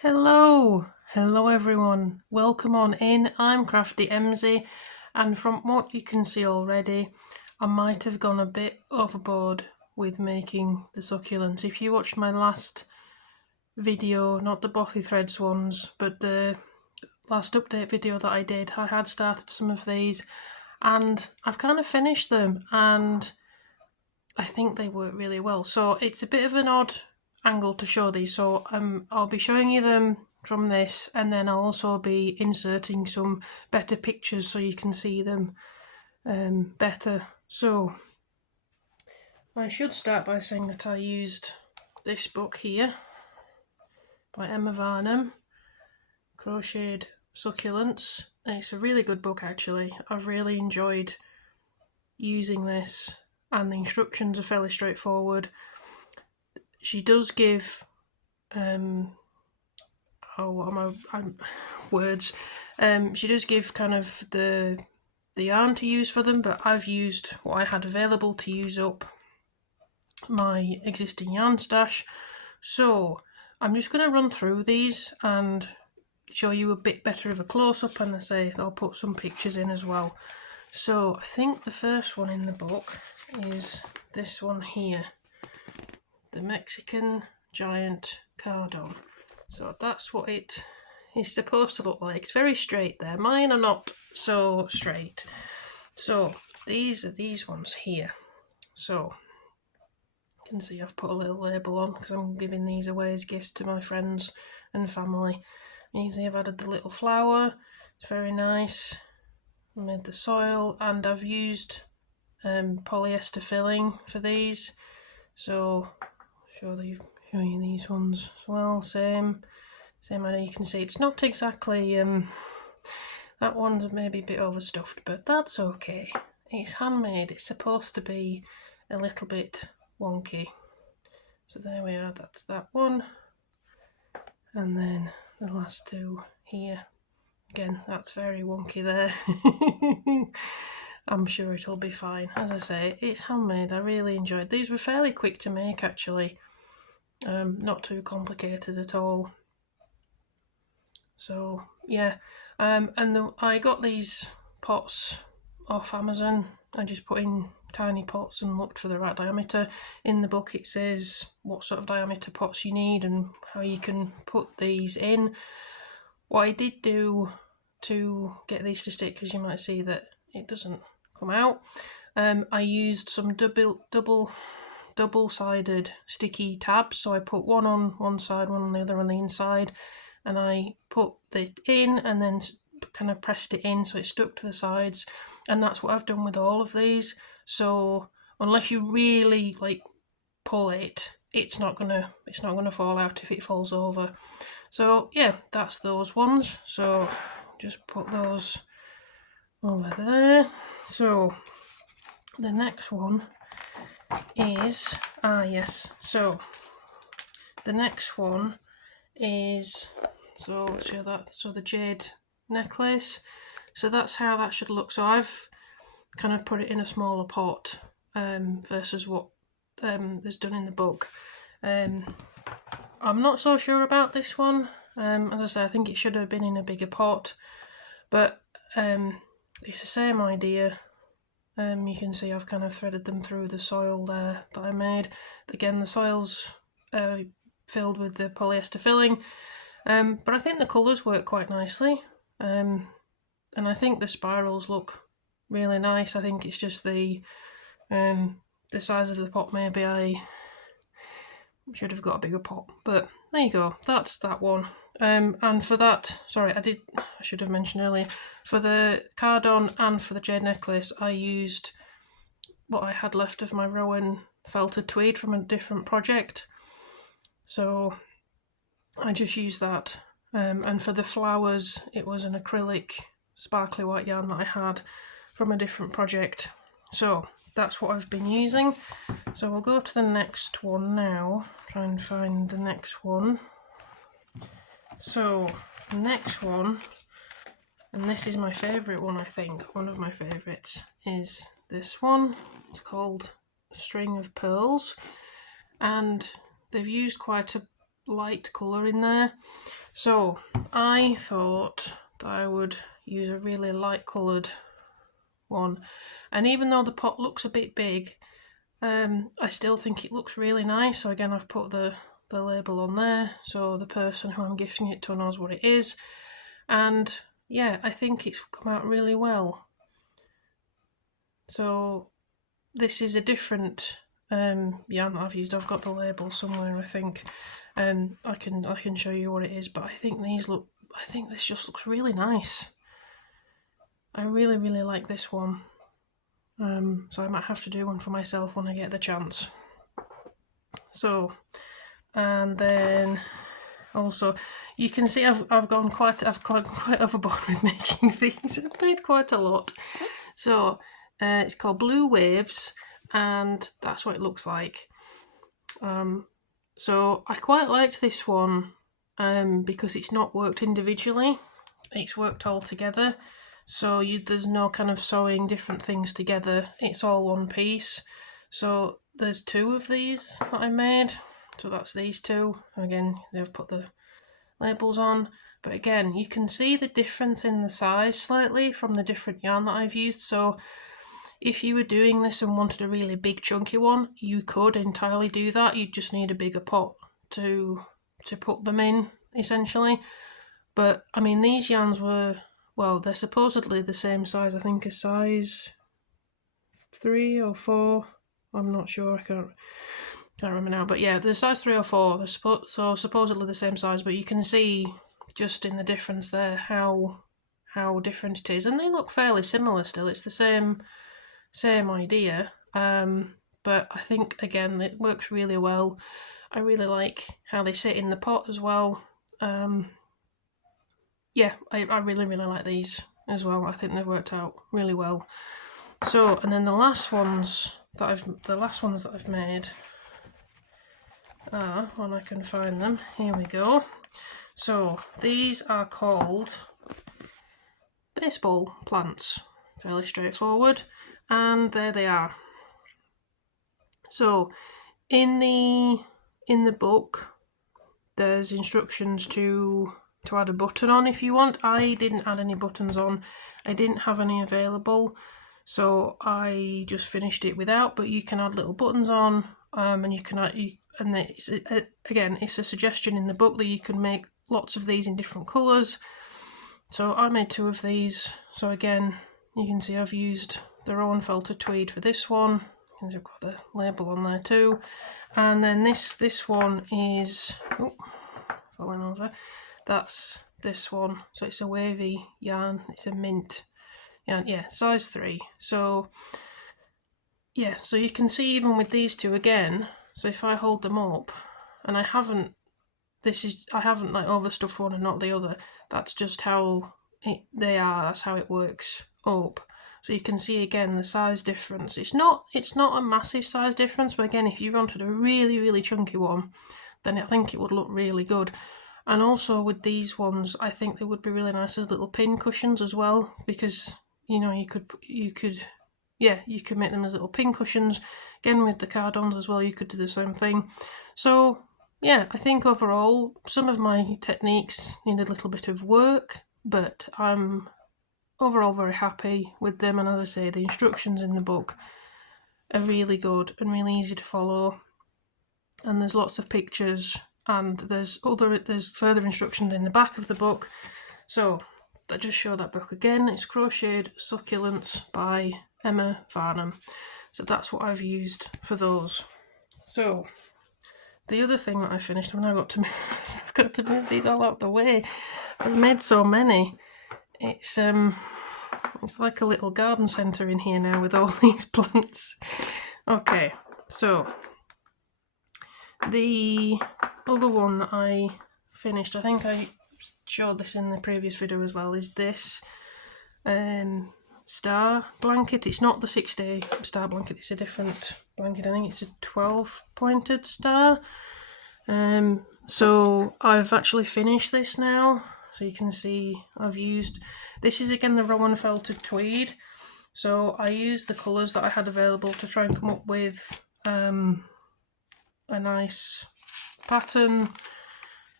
Hello everyone, welcome on in. I'm Crafty Emzy, and from what you can see already, I might have gone a bit overboard with making the succulent. If you watched my last video, not the Bothy Threads ones, but the last update video that I did, I had started some of these and I've kind of finished them and I think they work really well. So it's a bit of an odd angle to show these, so I'll be showing you them from this, and then I'll also be inserting some better pictures so you can see them better. So I should start by saying that I used this book here by Emma Varnum, Crocheted Succulents. It's a really good book actually. I've really enjoyed using this, and the instructions are fairly straightforward. She does give words. She does give kind of the yarn to use for them, but I've used what I had available to use up my existing yarn stash. So I'm just going to run through these and show you a bit better of a close-up, and I say I'll put some pictures in as well. So I think the first one in the book is this one here, the Mexican giant cardon. So that's what it is supposed to look like. It's very straight there. Mine are not so straight. So these are these ones here. So you can see I've put a little label on because I'm giving these away as gifts to my friends and family. You see I've added the little flower. It's very nice. I made the soil, and I've used polyester filling for these. So show you these ones as well. Same idea. You can see it's not exactly that one's maybe a bit overstuffed, but that's okay. It's handmade. It's supposed to be a little bit wonky. So there we are. That's that one, and then the last two here. Again, that's very wonky there. I'm sure it'll be fine. As I say, it's handmade. I really enjoyed these. Were fairly quick to make actually. Not too complicated at all. So yeah, I got these pots off Amazon. I just put in tiny pots and looked for the right diameter. In the book it says what sort of diameter pots you need and how you can put these in. What I did do to get these to stick, because you might see that it doesn't come out, I used some double-sided sticky tabs. So I put one on one side, one on the other on the inside, and I put it in and then kind of pressed it in so it stuck to the sides, and that's what I've done with all of these. So unless you really like pull it, it's not gonna fall out if it falls over. So yeah, that's those ones. So just put those over there. So the next one is yes. So the next one is, so let's show that. So the jade necklace. So that's how that should look. So I've kind of put it in a smaller pot versus what is done in the book. I'm not so sure about this one. As I say, I think it should have been in a bigger pot, but it's the same idea. You can see I've kind of threaded them through the soil there that I made. Again, the soil's filled with the polyester filling, but I think the colours work quite nicely, and I think the spirals look really nice. I think it's just the size of the pot. Maybe I should have got a bigger pot, but there you go. That's that one. And for that, sorry, I should have mentioned earlier, for the cardon and for the jade necklace, I used what I had left of my Rowan felted tweed from a different project. So I just used that. And for the flowers, it was an acrylic sparkly white yarn that I had from a different project. So that's what I've been using. So we'll go to the next one now. Try and find the next one. So the next one, and this is my favourite one, I think, one of my favourites, is this one. It's called String of Pearls, and they've used quite a light colour in there. So I thought that I would use a really light coloured one, and even though the pot looks a bit big, I still think it looks really nice. So again, I've put the label on there so the person who I'm gifting it to knows what it is, and yeah, I think it's come out really well. So this is a different yarn that I've used. I've got the label somewhere, I think. I can show you what it is, but I think this just looks really nice. I really like this one. So I might have to do one for myself when I get the chance. So, and then also you can see I've gone quite overboard with making these. I've made quite a lot. So it's called Blue Waves, and that's what it looks like. So I quite like this one because it's not worked individually, it's worked all together. So there's no kind of sewing different things together, it's all one piece. So there's 2 of these that I made, so that's these 2. Again, they've put the labels on, but again, you can see the difference in the size slightly from the different yarn that I've used. So if you were doing this and wanted a really big chunky one, you could entirely do that. You'd just need a bigger pot to put them in, essentially. But I mean, these yarns were, well, they're supposedly the same size, I think a size 3 or 4. I'm not sure, I can't remember now, but yeah, the size 3 or 4, so supposedly the same size, but you can see just in the difference there how different it is, and they look fairly similar still. It's the same idea, but I think again it works really well. I really like how they sit in the pot as well. Yeah, I really like these as well. I think they've worked out really well. So, and then the last ones that I've made are, when I can find them, here we go. So these are called baseball plants, fairly straightforward, and there they are. So in the book there's instructions to add a button on if you want. I didn't add any buttons on, I didn't have any available, so I just finished it without, but you can add little buttons on, and you can and it's, again, it's a suggestion in the book that you can make lots of these in different colours. So I made 2 of these. So again, you can see I've used the Rowan Felted Tweed for this one, and I've got the label on there too. And then this one is, oh, falling over, that's this one. So it's a wavy yarn, it's a mint yarn, yeah, size 3. So yeah, so you can see even with these 2 again, so if I hold them up, and I haven't like overstuffed one and not the other, that's just how they are, that's how it works up. So you can see again the size difference. It's not a massive size difference, but again, if you wanted a really chunky one, then I think it would look really good. And also with these ones, I think they would be really nice as little pin cushions as well, because you know, you could make them as little pin cushions. Again, with the card-ons as well, you could do the same thing. So yeah, I think overall some of my techniques need a little bit of work, but I'm overall very happy with them. And as I say, the instructions in the book are really good and really easy to follow, and there's lots of pictures, and there's further instructions in the back of the book. So that just show that book again. It's Crocheted Succulents by Emma Farnham. So that's what I've used for those. So the other thing that I finished, I've now got to I've got to move these all out the way. I've made so many. It's like a little garden centre in here now with all these plants. Okay, so the other one that I finished, I think I showed this in the previous video as well, is this star blanket. It's not the 6-day star blanket, it's a different blanket. I think it's a 12-pointed star. So I've actually finished this now, so you can see I've used, this is again the Rowan Felted Tweed. So I used the colours that I had available to try and come up with a nice pattern.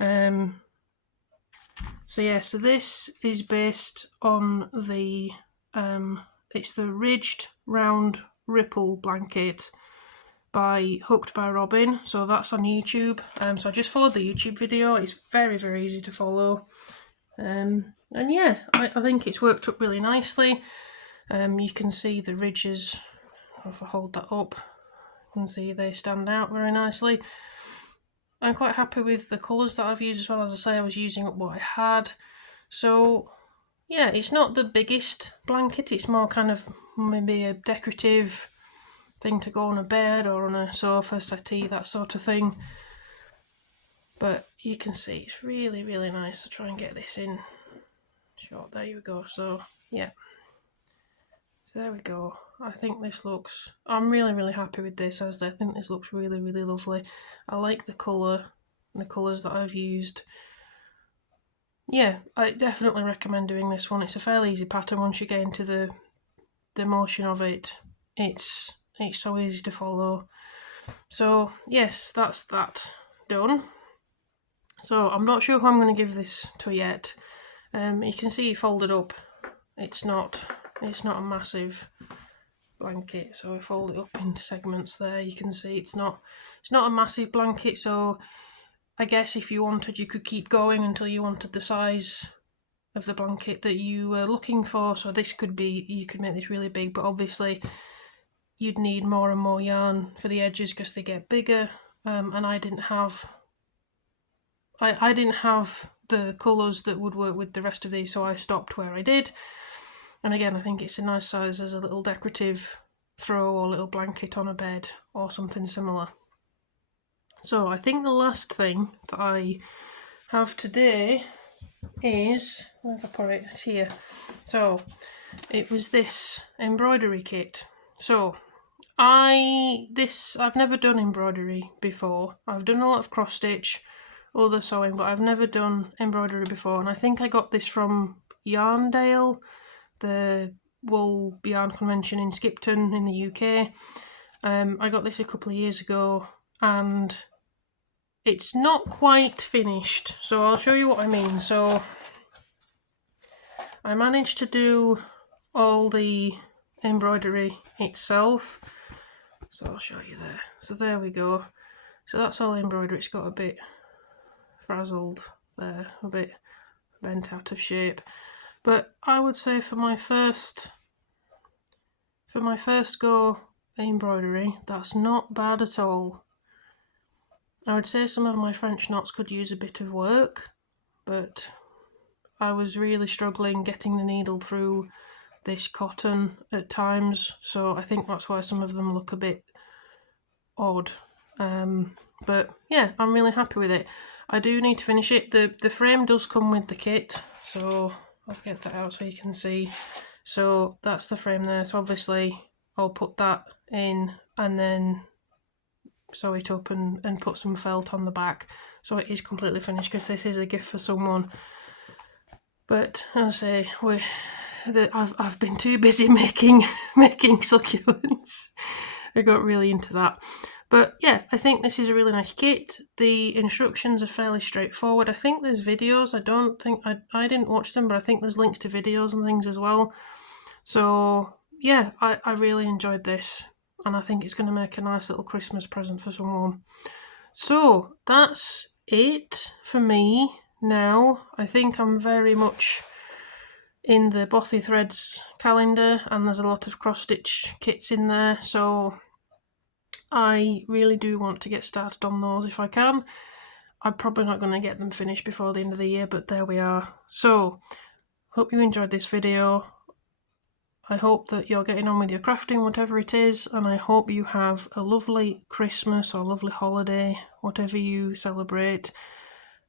So yeah, so this is based on the it's the Ridged Round Ripple Blanket by Hooked by Robin. So that's on YouTube. So I just followed the YouTube video. It's very, very easy to follow. And yeah, I think it's worked up really nicely. You can see the ridges. If I hold that up, you can see they stand out very nicely. I'm quite happy with the colours that I've used as well. As I say, I was using up what I had. So yeah, it's not the biggest blanket. It's more kind of maybe a decorative thing to go on a bed or on a sofa, settee, that sort of thing. But you can see it's really, really nice. I'll try and get this in short. There you go. So yeah, so there we go. I think this looks, I'm really, really happy with this. As I think this looks really, really lovely. I like the colour and the colours that I've used. Yeah, I definitely recommend doing this one. It's a fairly easy pattern once you get into the motion of it. It's so easy to follow. So yes, that's that done. So I'm not sure who I'm going to give this to yet. You can see it folded up. It's not a massive blanket, so I fold it up into segments there. You can see it's not a massive blanket, so I guess if you wanted, you could keep going until you wanted the size of the blanket that you were looking for. So this could be, you could make this really big, but obviously you'd need more and more yarn for the edges because they get bigger, and I didn't have the colours that would work with the rest of these, so I stopped where I did. And again, I think it's a nice size as a little decorative throw or little blanket on a bed or something similar. So I think the last thing that I have today is, where have I put it? It's here. So it was this embroidery kit. So I've never done embroidery before. I've done a lot of cross stitch, other sewing, but I've never done embroidery before. And I think I got this from Yarndale, the wool yarn convention in Skipton in the UK. I got this a couple of years ago and it's not quite finished, so I'll show you what I mean. So I managed to do all the embroidery itself, so I'll show you there. So there we go. So that's all embroidery. It's got a bit frazzled there, a bit bent out of shape, but I would say for my first go embroidery, that's not bad at all. I would say some of my French knots could use a bit of work, but I was really struggling getting the needle through this cotton at times, so I think that's why some of them look a bit odd. But yeah, I'm really happy with it. I do need to finish it. The frame does come with the kit, so I'll get that out so you can see. So that's the frame there. So obviously I'll put that in and then sew it up and put some felt on the back, so it is completely finished, because this is a gift for someone. But as I say, I've been too busy making succulents. I got really into that. But yeah, I think this is a really nice kit. The instructions are fairly straightforward. I think there's videos. I didn't watch them, but I think there's links to videos and things as well. So yeah, I really enjoyed this, and I think it's going to make a nice little Christmas present for someone. So that's it for me now. I think I'm very much in the Bothy Threads calendar, and there's a lot of cross stitch kits in there, so I really do want to get started on those if I can. I'm probably not going to get them finished before the end of the year, but there we are. So hope you enjoyed this video. I hope that you're getting on with your crafting, whatever it is, and I hope you have a lovely Christmas or lovely holiday, whatever you celebrate.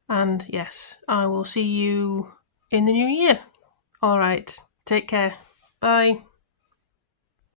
And yes, I will see you in the new year. Alright, take care. Bye.